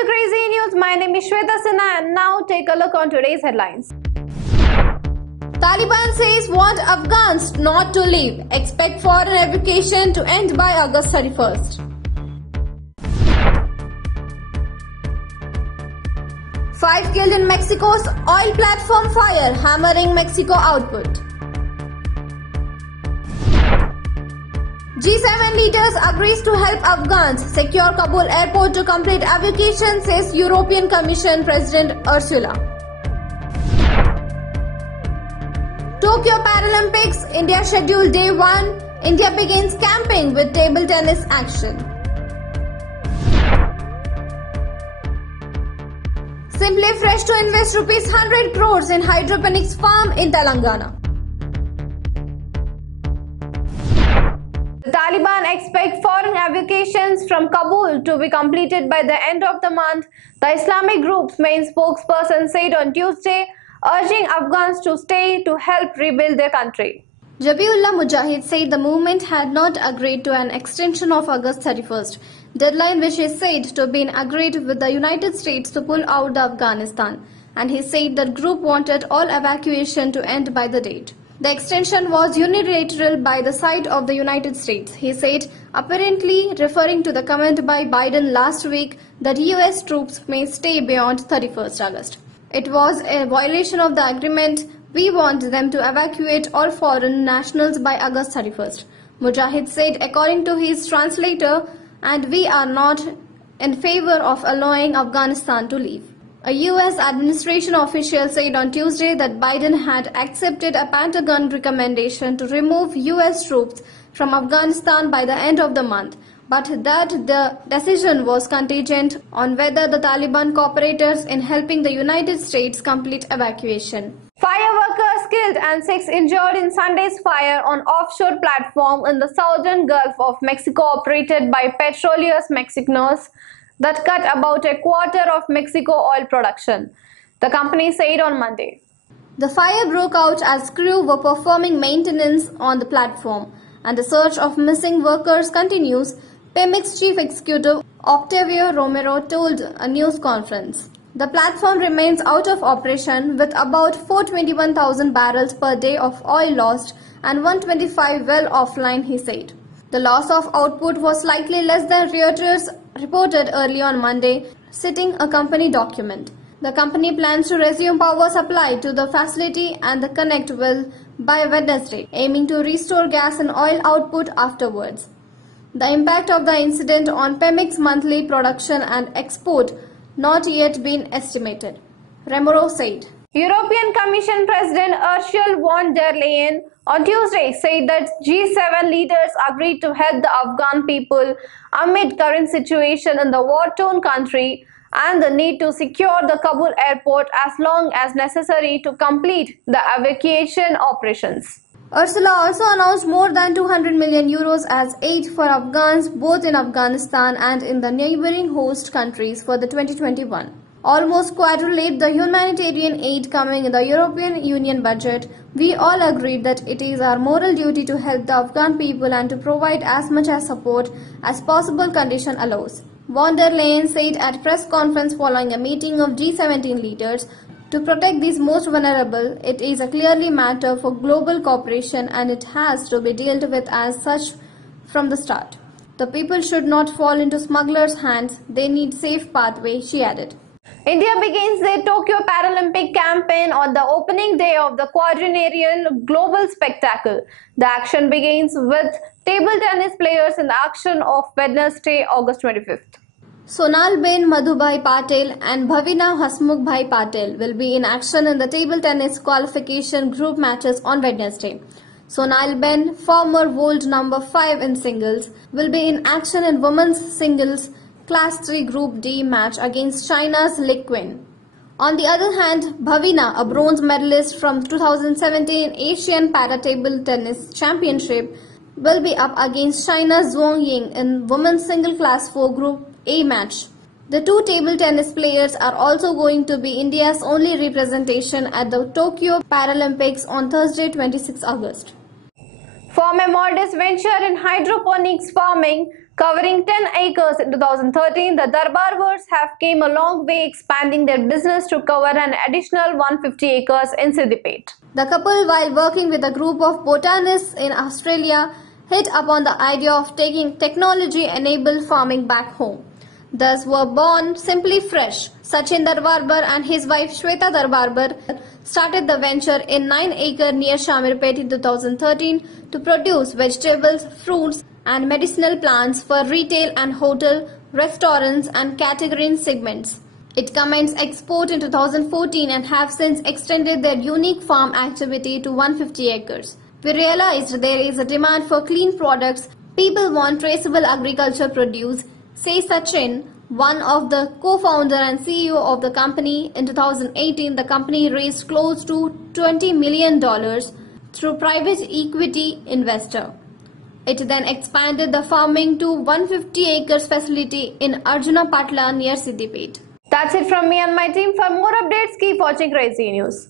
to Crazy News. My name is Shweta Sinha and now take a look on today's headlines. Taliban says want Afghans not to leave. Expect foreign evacuation to end by August 31st. 5 killed in Mexico's oil platform fire, hammering Mexico output. G7 leaders agrees to help Afghans secure Kabul airport to complete evacuation, says European Commission President Ursula. Tokyo Paralympics, India scheduled day 1. India begins camping with table tennis action. Simply Fresh to invest rupees 100 crores in hydroponics farm in Telangana. The Taliban expect foreign evacuations from Kabul to be completed by the end of the month, the Islamic group's main spokesperson said on Tuesday, urging Afghans to stay to help rebuild their country. Zabiullah Mujahid said the movement had not agreed to an extension of August 31st, deadline which is said to have been agreed with the United States to pull out of Afghanistan, and he said that group wanted all evacuation to end by the date. The extension was unilateral by the side of the United States, he said, apparently referring to the comment by Biden last week that US troops may stay beyond 31st August. It was a violation of the agreement. We want them to evacuate all foreign nationals by August 31st. Mujahid said, according to his translator, and we are not in favor of allowing Afghanistan to leave. A US administration official said on Tuesday that Biden had accepted a Pentagon recommendation to remove US troops from Afghanistan by the end of the month, but that the decision was contingent on whether the Taliban cooperates in helping the United States complete evacuation. 5 workers killed and 6 injured in Sunday's fire on offshore platform in the southern Gulf of Mexico operated by Petroleos Mexicanos that cut about a quarter of Mexico oil production, the company said on Monday. The fire broke out as crew were performing maintenance on the platform, and the search of missing workers continues, Pemex chief executive Octavio Romero told a news conference. The platform remains out of operation with about 421,000 barrels per day of oil lost and 125 well offline, he said. The loss of output was slightly less than Reuters reported early on Monday, citing a company document. The company plans to resume power supply to the facility and the connect will by Wednesday, aiming to restore gas and oil output afterwards. The impact of the incident on Pemex monthly production and export not yet been estimated, Romero said. European Commission President Ursula von der Leyen on Tuesday said that G7 leaders agreed to help the Afghan people amid current situation in the war-torn country and the need to secure the Kabul airport as long as necessary to complete the evacuation operations. Ursula also announced more than 200 million euros as aid for Afghans both in Afghanistan and in the neighboring host countries for the 2021. Almost quadrupled the humanitarian aid coming in the European Union budget, we all agreed that it is our moral duty to help the Afghan people and to provide as much as support as possible condition allows. Von der Leyen said at press conference following a meeting of G17 leaders, to protect these most vulnerable, it is a clearly matter for global cooperation and it has to be dealt with as such from the start. The people should not fall into smugglers' hands. They need safe pathway, she added. India begins their Tokyo Paralympic campaign on the opening day of the quadrennial global spectacle. The action begins with table tennis players in the action of Wednesday, August 25th. Sonalben Madhubhai Patel and Bhavina Hasmukhbhai Patel will be in action in the table tennis qualification group matches on Wednesday. Sonalben, former world number 5 in singles, will be in action in women's singles Class 3 Group D match against China's Li Qin. On the other hand, Bhavina, a bronze medalist from 2017 Asian Para Table Tennis Championship, will be up against China's Zhong Ying in women's single Class 4 Group A match. The two table tennis players are also going to be India's only representation at the Tokyo Paralympics on Thursday, 26 August. Form a modest venture in hydroponics farming, Covering 10 acres in 2013, the Darbarbars have came a long way, expanding their business to cover an additional 150 acres in Siddipet. The couple, while working with a group of botanists in Australia, hit upon the idea of taking technology-enabled farming back home. Thus were born Simply Fresh. Sachin Darbarbar and his wife Shweta Darbarbar started the venture in 9-acre near Shamirpet in 2013 to produce vegetables, fruits and medicinal plants for retail and hotel, restaurants and catering segments. It commenced export in 2014 and have since extended their unique farm activity to 150 acres. We realized there is a demand for clean products. People want traceable agriculture produce, says Sachin, one of the co-founder and CEO of the company. In 2018, the company raised close to $20 million through private equity investor. It then expanded the farming to 150 acres facility in Arjuna Patla near Siddipet. That's it from me and my team. For more updates, keep watching Crazy News.